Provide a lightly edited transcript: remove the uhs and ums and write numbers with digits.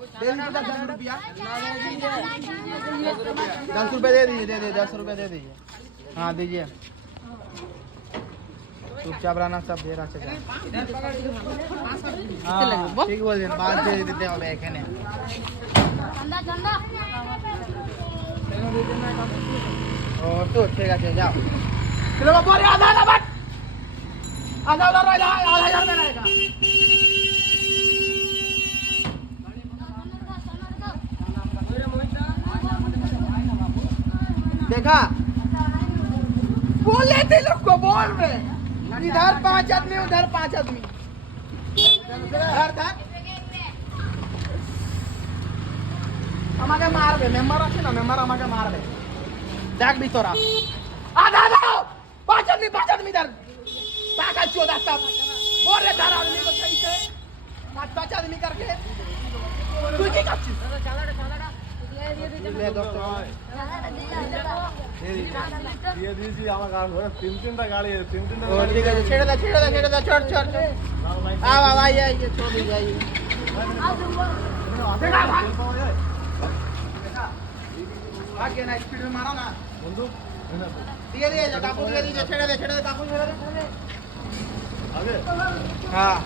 ₹10 दे दीजिए, दे ₹10 दे दीजिए। हाँ दीजिए, चुपचाप रहना, सब दे रहा है। हाँ ठीक बोल, बात दे देते हैं एखाনে। और तो ठीक है, जाओ चलो बाबू, आधा बट आधा हजार में रहेगा। देखा, बोले थे लोग को, बोल रहे इधर 5 आदमी, उधर 5 आदमी, আমাকে মারবে, মেম্বার আছে না, মেম্বার আমাকে মারবে। দেখ ভিতরা আধা দাও, 5 आदमी इधर पागल चोदा सब बोल रहे 4 आदमी को सही से 5 आदमी करके तू की करছিস? দিয়ে দিয়েছি আমার ঘরে 3-3টা গাড়ি, 3-3টা। ঠিক আছে, ছেড়ে দে, छोड़ आइए, छोड़ दीजिए, आइए। भाग गया ना, स्पीड में मारा ना বন্দুক दिए काकू, दिए दीजिए, छेड़े दे काकू, छेड़े दे। আগে हाँ